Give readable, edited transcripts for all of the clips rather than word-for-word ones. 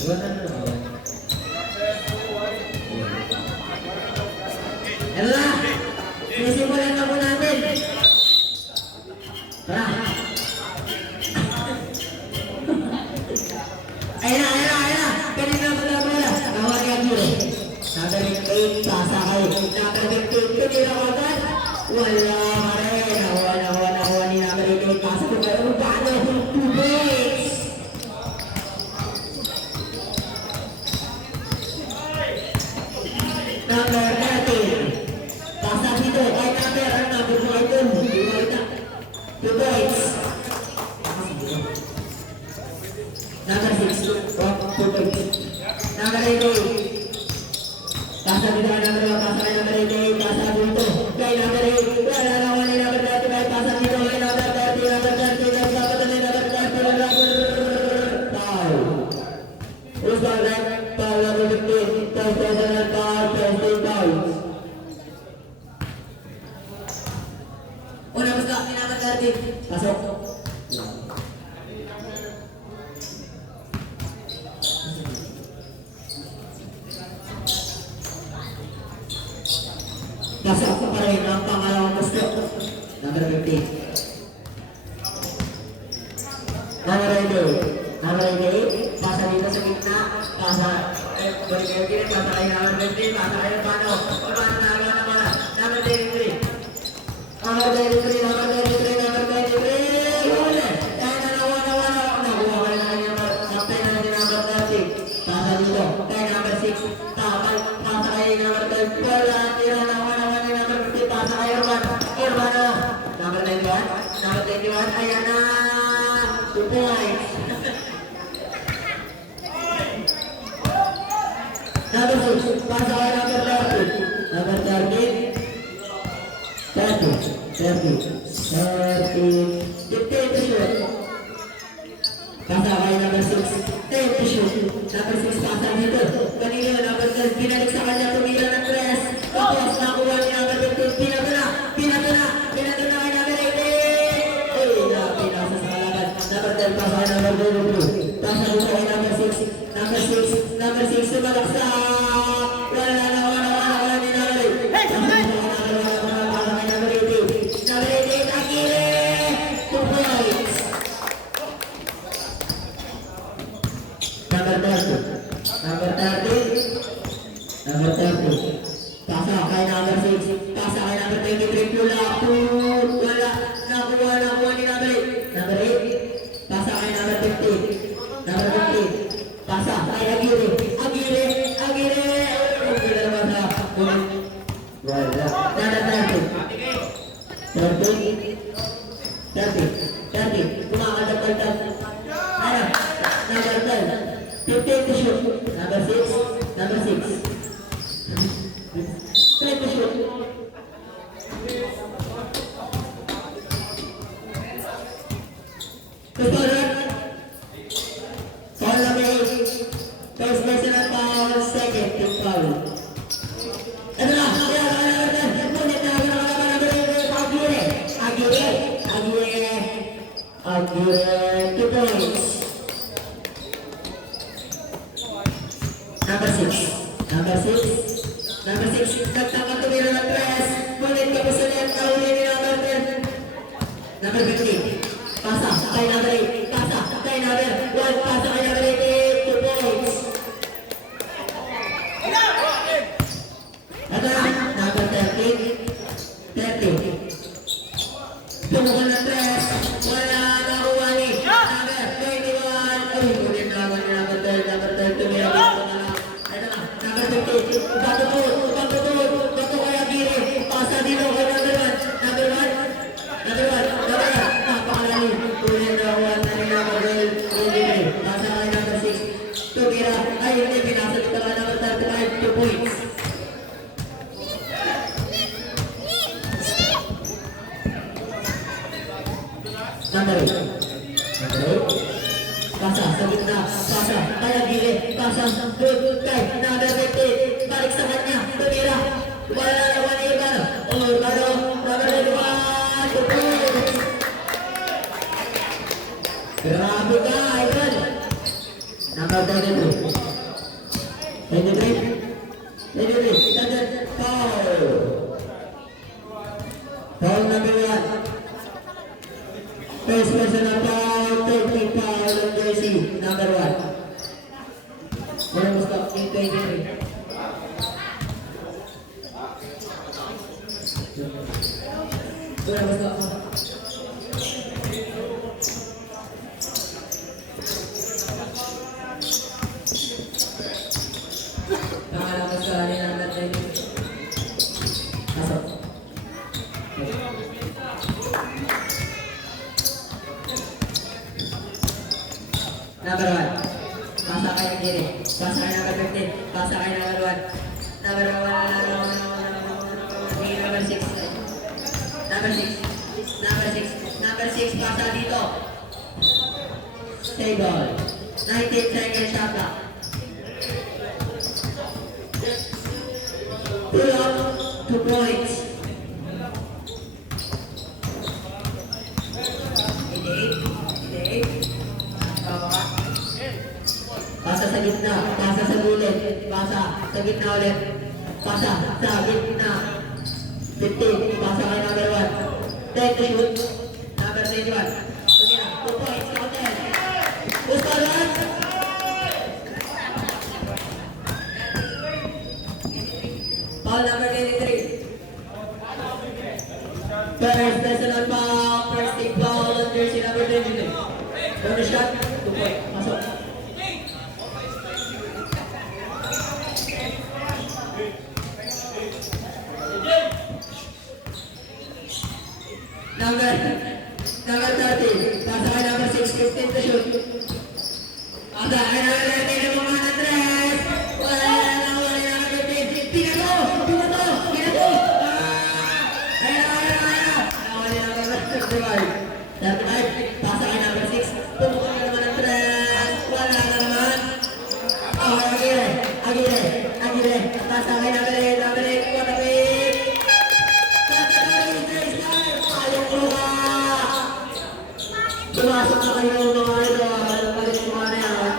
Ano na? Sinisimulan na po natin. Tara. Ayun na. Kanina bola. Nawari ang juro. Nagaling 8, pasakay. Nagaling 8, kanina ko agad. Wala ka rin. Nakuha ni nagaling 8, pasakay. Pero paano? 2 breaks. Number 13. Pasok dito. Ay, number 2 breaks. Number 6. 2 breaks. Number 8. Pasok dito. Number 1. Pasok kay number 8. Pasok dito. Kay number 8. Wala na wala number 35. Pasok dito. Kay number 30. Number 30. Dapat na number 30. Foul. Who's the left? Foul number 15. Personal foul. Personal foul. Una basta. Number 30. Pasok. Pasok ko pa rin ang pangalawang gusto. Number 15. Number 8. Pasa dito sa gitna. Pasa. Balik-balik. Pasa kayo number 15. Pasa kayo paano? Paano na bola? Number 33. Number 33. Huli. Nakuha ka na yung kapten na natin number 30. Pasa dito. Kaya number 6. Tapal. Pasa kayo number 12. Wala. Tira na. Pasa kay Urban na. Number 21. Ayan na. 2 points. Number 6. Pasa kay number 30. Number 30. 15 to shoot. Pasa kay number 6. 10 to shoot. Number 6 pasa dito. Kanina number 12. Pinalik sa kanya. Tumila ng 3. Tapos nakuha niya number 15. Pinagana kay number 18. Pinasa sa kalaban. Number 10 pasa kay number 22. Pasa dito kay number 6. Number 6 sumalaksak. Wala ni number 8. Pasa kay number 18. Number 18 Akire. 2 points. Number 30. Pasa kay number 6. Pasa kay number 23. Wala. Nakuha ni number 8. Number 8. Pasa kay number 15. Number 15. Pasa kay Agire. Wala. Number 30. Kumakadagdag. Ano? Number 12. 15 to shoot. Number 6. 10 to shoot. Foul number 8. First personal foul, second team foul. Ito na. Punit na number 8. Agire. 2 points. Number 6. Nagtaka tumira ng 3. Punit tapos na yan. Kahuli ni number 10. Number 15. Pasa kay number 8. Pasa kay number 1. Pasa kay number 8. 2 points. Ito na. Number 30. Tumukan ng 3. Wala nakuha ni number 21. Uy, punit na naman ni number 12. Number 12 tumira. Ito na. Number 15. Bato kay Agire. Pasa dito kay number 1. Number 1. Napakalalim. Tuloy na nakuha na ni number 12. Pasa kay number 6. Tumira. Ay, hindi. Pinasa dito kay number 35. 2 points. Number 8. Pasa sa gitna. Pasa kay Agire. Pasa good kay number 15. Balik sa kanya. Tumira. Wala naman ni Urbano. Number 21. 2 points. Grabe ka, Ivan. Number 23. 23. 23. That's foul. Foul number 1. First personal foul. 13 foul on jersey number 1. Wala mo stop. 23. Wala mo stop. Nakalakas ka rin ang natin. Pasok. Number 1. Pasa kay Giri. Pasa kay number 15. Pasa kay number 1. Number 1. Number 6. Number 6. Number 6. Number 6. Pasa dito. Stay ball. 19 seconds shot clock. Pull up 2 points. Pasa sa gitna, pasa sa gulid, pasa sa gitna ulit, pasa sa gitna. 15, pasa kay number 1. Take the shoot, number 21. Sige na, 2 points, counted. Who's the last? Foul number 23. First personal foul, first team foul on jersey number 23. Bonus shot, 2 points, masuk. Number 30, pasa kay number 6, 15 to shoot. Pasa kay number 13, yung mga na-tres. Wala na number 15. Pinato! Nawala na number 35. Pasa kay number 6. Pumutok na naman ang tres. Wala na naman. Aguirre. Pasa kay number 8, quarterback. Pumasok na kayo mga idol. Balik mo na yan.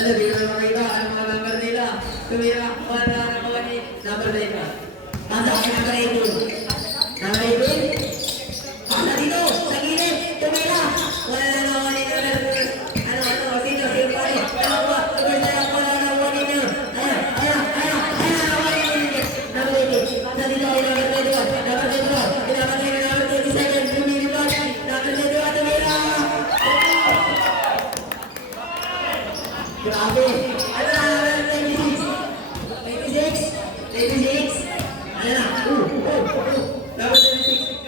Ano, di ko makita ang mga number nila. Tumira, wala na mga ni number nila. Pasa kay number 18. Number 18. Pasa dito, sa gilid. Tumira. Wala na mga ni number. Dito, sino pa rin. Dalawa, wala na mga ni number. Number 18. Pasa dito kay number 21. Number 21. Pinapatay na number 27. Tumira. Number 21, tumira. Grabe! Ano na naman 26? 26? Ano na? Number 26.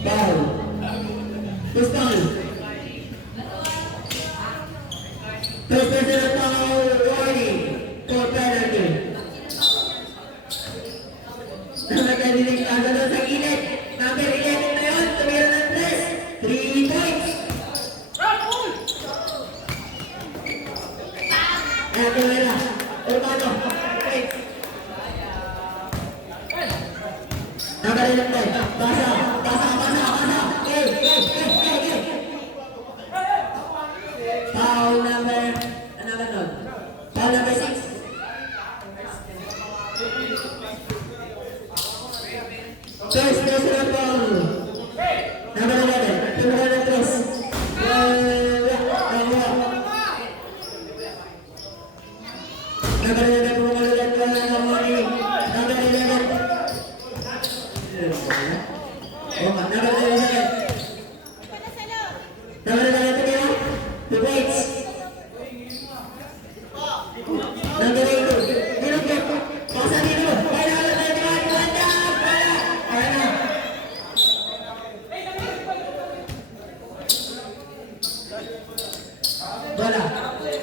Foul. Pistol. First personal foul, warning. For penalty. Number 26, asa doon sa gilid. Number 11 na yun, tumira ng 3 points. Ito na. Urbano. Wait. Number 11. Pasa. Foul number. Ano ba ito? Foul number 6. First personal foul. Number 11. Tumura ng 3. Number 11 po malulat ko ng morning. Number 11. Number 11. Number 11 po nila. 2 points. Number 8. Nilugyan. Pasa dito. Kaya na naman. Kaya na. Bola.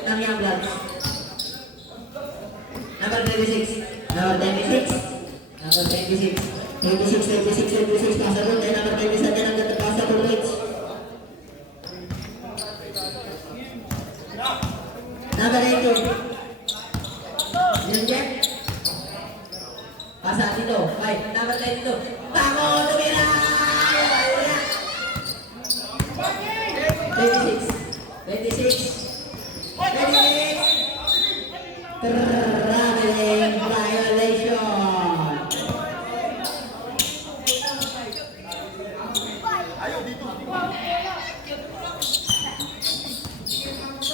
Ng Young Bloods. Number 26. Number 26. 26. 26. Pasa doon. Kaya number 27 ang ganda pasa po Rich. Number 18. Yan Jack. Pasa dito. Ay, number 9 dito. Tako! Tumira! 26. Traveling violation.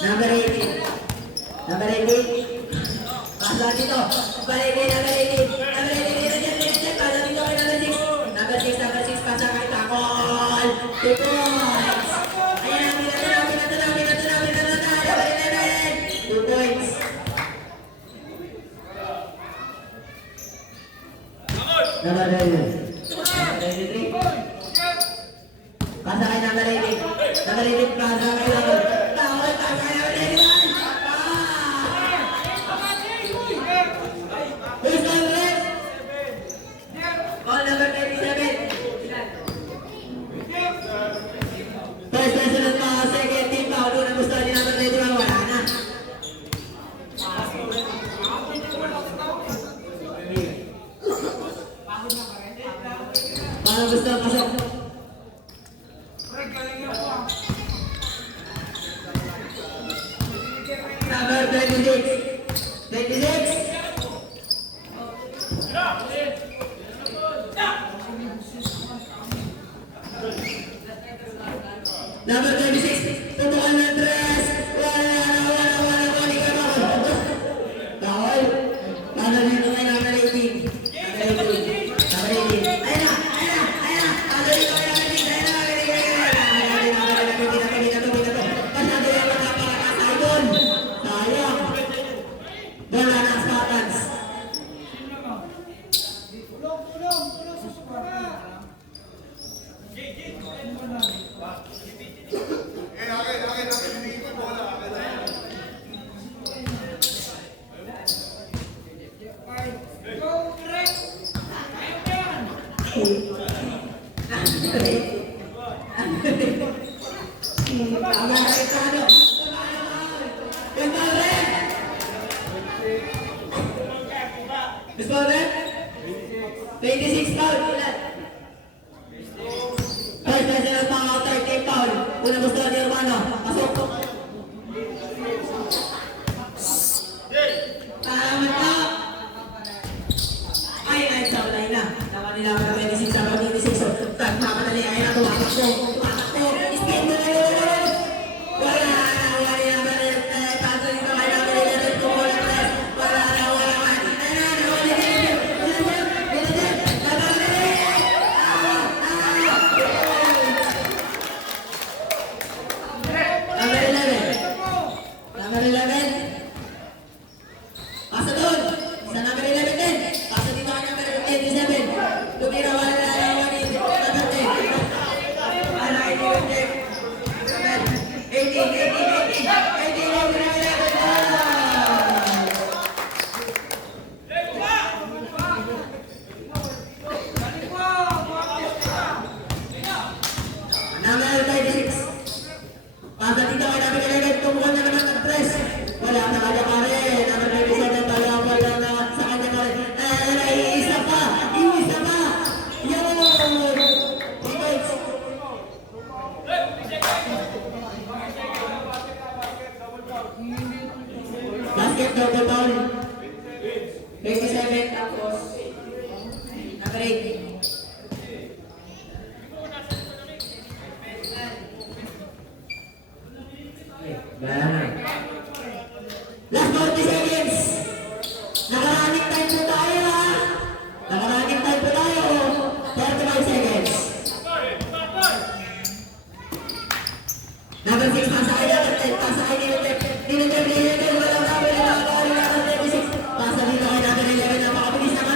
Number 18. Number 18. Pasa dito. Balik number 18. Number 18. Pasa dito kay number 6. Number 6 pasa kay Takol. 2 points. Ayan, pinatala. 2 points. Number 93. Pasa kay number 18. Number 18 pasa kay Takol. Takol pasa kay number 81. Who's on red? Call number 37. First personal foul, second team foul. Doon ang gusto ni number 31. Wala na. Parang gusto pasok. Number 26. 26. Number 26. Tutukan ng tres. Wala. Takol. Paano dito kay number 18? Number 18. Ayun na. Paano dito kay number 18? Pasado yung magkapalakas. Idol. Sayang. Wala ng Spartans. Miss Bobet? 26 foul. Ilan? First personal foul, 13 foul. Una gusto ni Hermano. Pasok. Salamat ka. Ay, sa ulay na. Naman nila para 26 sa 26. Tagpapadali ay na tumakbo. Spin mo na yun. Wala na. Paso dito kay namin nila. Wala na. Number 11. Pasa doon. Sa number 11 din. Pasa dito kay number 87. Tumira wala na naman ni number 10. Wala hindi yung 18. Number 36. Pasa dito kay number 11. Tumukan na naman ng press. Wala na kanya pa rin. Number 27. Wala na sa kanya pa rin. Isa pa. Yun. Points. Basket double foul. 27 tapos number 8. Last 40 seconds. Nakaraning time po tayo ha. 35 seconds. Number 6 pasa kay number 10. Pasa kay number 10. Walang number 36. Pasa dito kay number 11. Napakabilis naman.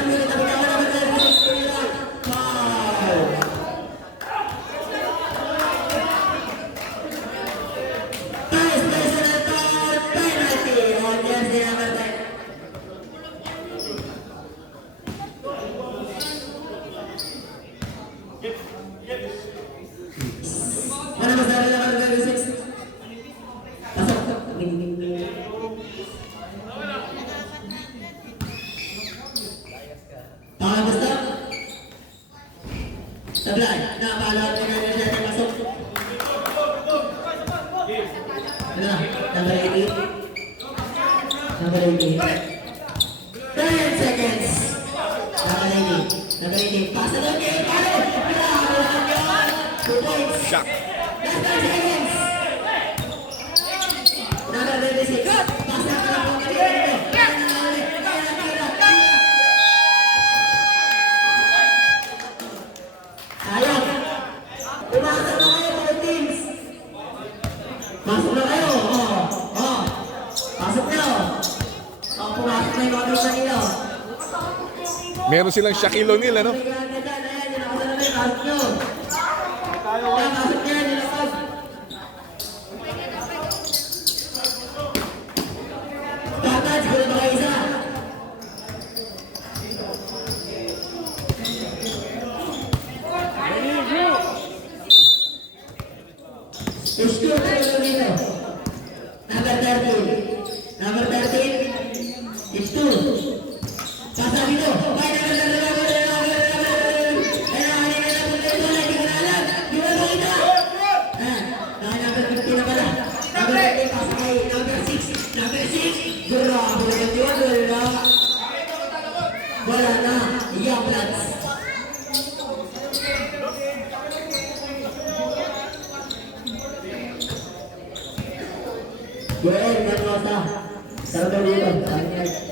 Sablay, napalawag na nga natin masok. Ano? Number 18. Number 18. 10 seconds. Number 18. Number 18. Pasa doon kay Paro. Wala yun. 2 points. Shock. Last 10 seconds. Number 26. Pasa ka na po kanina dito. Sayang. Umasa na kayo mga teams. Masok na kayo. Pasok na. Pumasok na yung mga teams na nila. Meron silang Shaquille O'Neal, ano? Number 13. It's 2. Pasa dito. Wala na. Yang Bloods. Joel Mendoza. Sarado dito.